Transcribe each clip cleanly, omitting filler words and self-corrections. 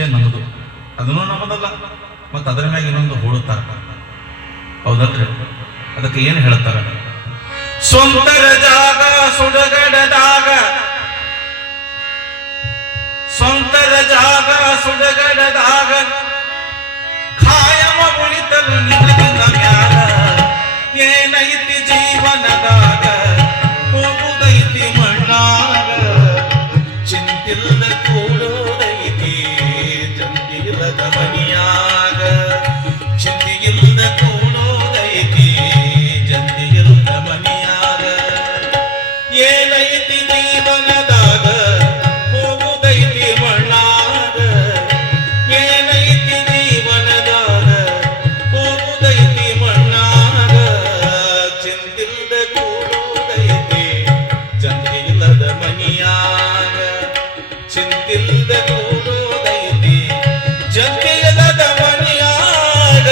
ಅಷ್ಟೇ ನಮ್ಮದು, ಅದನ್ನು ನಮ್ಮದಲ್ಲ. ಮತ್ತು ಅದರ ಮ್ಯಾಗ ಇನ್ನೊಂದು ಹೂಡುತ್ತಾರ, ಹೌದಲ್ರಿ? ಅದಕ್ಕೆ ಏನು ಹೇಳ್ತಾರ? ಸ್ವಂತರ ಜಾಗ ಸುಡಗಡದಾಗ, ಸ್ವಂತರ ಜಾಗ ಸುಡಗಡದಾಗ ಖಾಯಮ ಉಳಿತಲು ನಿನಗಿನ ಮ್ಯಾಲ ಏನೈತಿ ಜೀವನದಾಗ ಹೋಗುದೈತಿ ಮಣ್ಣಾಗ ಚಿಂತಿಲ್ಲದ ಕೂಡೋದೈತಿ ಜಂತಿಲ್ಲದ ಮನಿಯಾಗ ಚಿಂತಿಯಿಲ್ಲದ ಕೂಡೋದೈತಿ ಜಂತಿಯಿಲ್ಲದ ಮನಿಯಾಗ ಏನೈತಿ ಜೀವನದಾಗ ಹೋಗುದೈತಿ ಮಣ್ಣಾಗ ಏನೈತಿ ಜೀವನದಾಗ ಹೋಗುದೈತಿ ಮಣ್ಣಾಗ ಚಿಂತಿಲ್ಲದ ಕೂಡೋದೈತಿ ಜಂತಿಯಿಲ್ಲದ ಮನಿಯಾಗ ಚಿಂತಿಲ್ಲದ ಕೂಡೋದೈತಿ ಜಂತಿಯಿಲ್ಲದ ಮನಿಯಾಗ.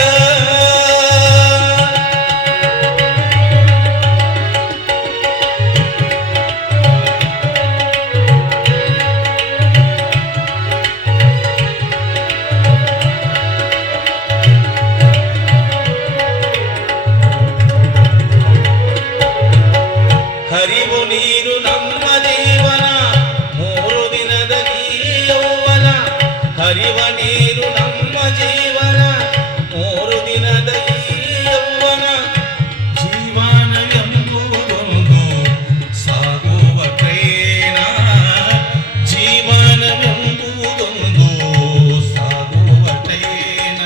ಹರಿವು ನೀರು ನಮ್ಮ ಜೀವನ ಮೂರು ದಿನದ ಯೌವನ, ಹರಿವ ನೀರು ನಮ್ಮ ಜೀವನ ಮೂರು ದಿನದ ಯೌವನ, ಜೀವನ ಎಂಬುದೊಂದು ಸಾಗುವ ಟ್ರೇನ, ಜೀವನವೆಂಬುದೊಂದು ಸಾಗುವ ಟ್ರೇನ.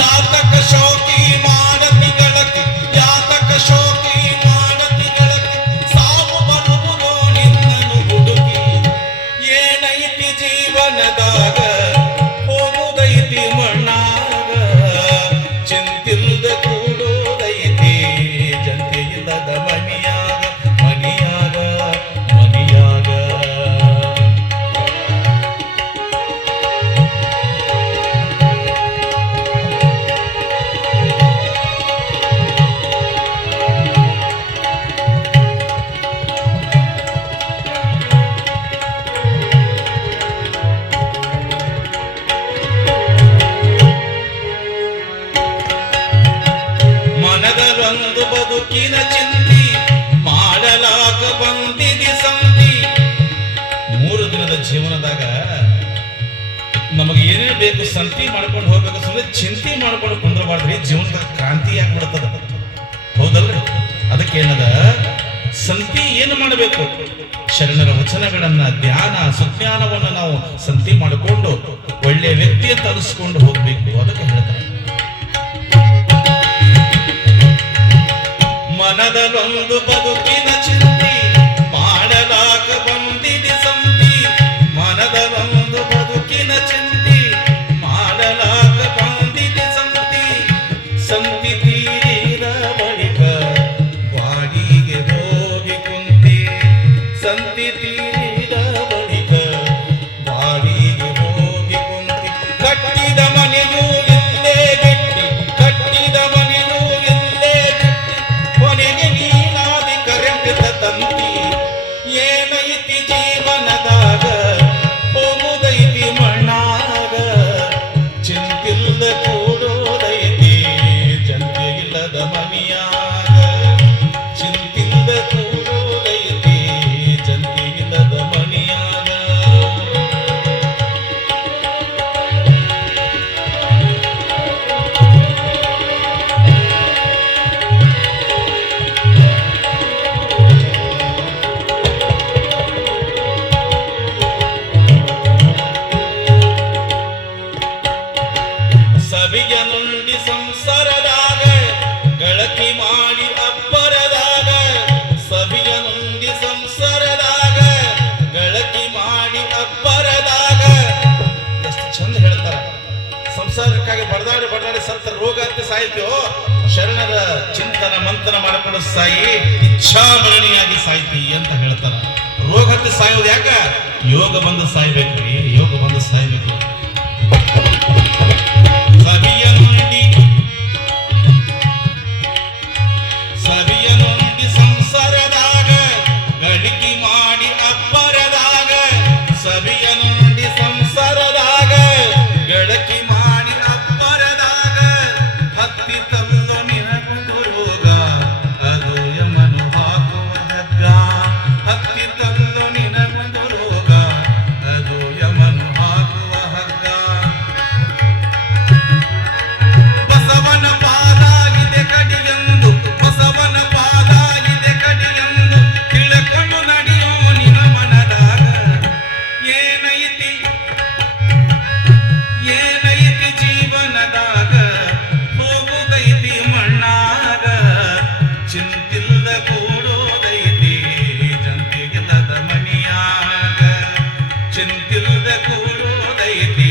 ಯಾತಕ ಶೋಕಿ ಮಾಡತಿ ಗಳತಿ, ಯಾತಕ ಶೋಕಿ ಮಾಡತಿ ಗಳತಿ, ಸಾವು ಬರುವುದೋ ನಿನ್ನನು ಹುಡುಕಿ. ಏನೈತಿ ಜೀವನದಾಗ ಹೋಗುದೈತಿ ಮಣ್ಣಾಗ ಚಿಂತಿಲ್ದ ಕೂಡೋದೈತಿ ಜಂತಿಯಿಲ್ಲದ ಮನಿಯಾಗ ಮನಿಯಾಗ ಮನಿಯಾಗ. ಮನದಲ್ಲೊಂದು ಬದುಕಿನ ಚಿಂತಿ ಮಾಡಲಾಗ ಬಂದಿದೆ ಸಂತಿ. ಮೂರು ದಿನದ ಜೀವನದಾಗ ನಮಗೆ ಏನೇ ಬೇಕು ಸಂತಿ ಮಾಡ್ಕೊಂಡು ಹೋಗ್ಬೇಕು, ಸುಮ್ಮನೆ ಚಿಂತೆ ಮಾಡ್ಕೊಂಡು ಕುಂದ್ರಬಾರ್ದ್ರಿ. ಜೀವನದಾಗ ಕ್ರಾಂತಿ ಆಗ್ಬಿಡ್ತದ, ಹೌದಲ್ರಿ? ಅದಕ್ಕೇನದ ಸಂತಿ ಏನು ಮಾಡಬೇಕು? ಶರಣರ ವಚನಗಳನ್ನ ಧ್ಯಾನ ಸುಜ್ಞಾನವನ್ನ ನಾವು ಸಂತಿ ಮಾಡಿಕೊಂಡು ಒಳ್ಳೆಯ ವ್ಯಕ್ತಿಯ ತರಿಸ್ಕೊಂಡು ಹೋಗ್ಬೇಕು. ಅದಕ್ಕೆ ಹೇಳ್ತಾರೆ, ಮನದಲ್ಲೊಂದು ಬದುಕಿನ ಚಿಂತಿ ಮಾಡಲಾಗ ಬಂದಿದೆ ಸಂತಿ. ಮನದಲ್ಲೊಂದು ಬದುಕಿನ ಚಿಂತಿ ಮಾಡಲಾಗ ಬಂದಿದೆ ಸಂತಿ. ಸಂತಿ ತೀರಿದ ಬಳಿಕ ಬಾಡಿಗೆ ಹೋಗಿ ಕುಂತಿ. ಸಂತಿ ತೀರಿದ ಬಳಿಕ ಬಾಡಿಗೆ ಹೋಗಿ ಕುಂತಿ. ಕಟ್ಟಿದ ಮನೆಯೂ ಇಲ್ಲೇ ಗಟ್ಟಿ, ಕಟ್ಟಿದ ಮನೆಯೂ ಇಲ್ಲೇ ಗಟ್ಟಿ, ಕೊನೆಗೆ ನೀನಾದಿ ಕರೆಂಟದ ತಂತಿ. ಏನೈತಿ ಜೀವನದಾಗ ಹೋಗುದೈತಿ ಮಣ್ಣಾಗ ಚಿಂತಿಲ್ದ ಕೂಡೋದೈತಿ ಜಂತಿಯಿಲ್ಲದ ಮನಿಯಾಗ ಚಿಂತಿಲ್ದ ಕೂಡೋದೈತಿ ಜಂತಿಯಿಲ್ಲದ ಮನಿಯಾಗ. ಸವಿಯ ನುಂಡಿ ಸಂಸಾರದಾಗ ಗಳತಿ ಮಾಡಿ ಅಬ್ಬರದಾಗ, ಸವಿಯ ನುಂಡಿ ಸಂಸಾರದಾಗ ಗಳತಿ ಮಾಡಿ ಅಬ್ಬರದಾಗ. ಎಷ್ಟು ಚಂದ ಹೇಳ್ತಾರ, ಸಂಸಾರಕ್ಕಾಗಿ ಬಡದಾಡಿ ಬಡದಾಡಿ ಸತ್ತ ರೋಗ ಅಂತ ಸಾಯ್ತೋ, ಶರಣರ ಚಿಂತನ ಮಂಥನ ಮಾಡಿಕೊಂಡು ಸಾಯಿ ಇಚ್ಛಾಮರಣಿಯಾಗಿ ಸಾಯ್ತಿ ಅಂತ ಹೇಳ್ತಾರ. ರೋಗ ಹತ್ತಿ ಸಾಯೋದು ಯಾಕ? ಯೋಗ ಬಂದು ಸಾಯ್ಬೇಕ್ರಿ, ಯೋಗ ಬಂದು ಸಾಯ್ಬೇಕು. ಸವಿಯ ನುಂಡಿ ಸಂಸಾರದಾಗ ಗಳಿಕೆ ಮಾಡಿ ಅಬ್ಬರದಾಗ, ಸವಿಯ ನುಂಡಿ ಸಂಸಾರದಾಗ ಚಿಂತಿಲ್ದ ಕೂಡೋದೈತಿ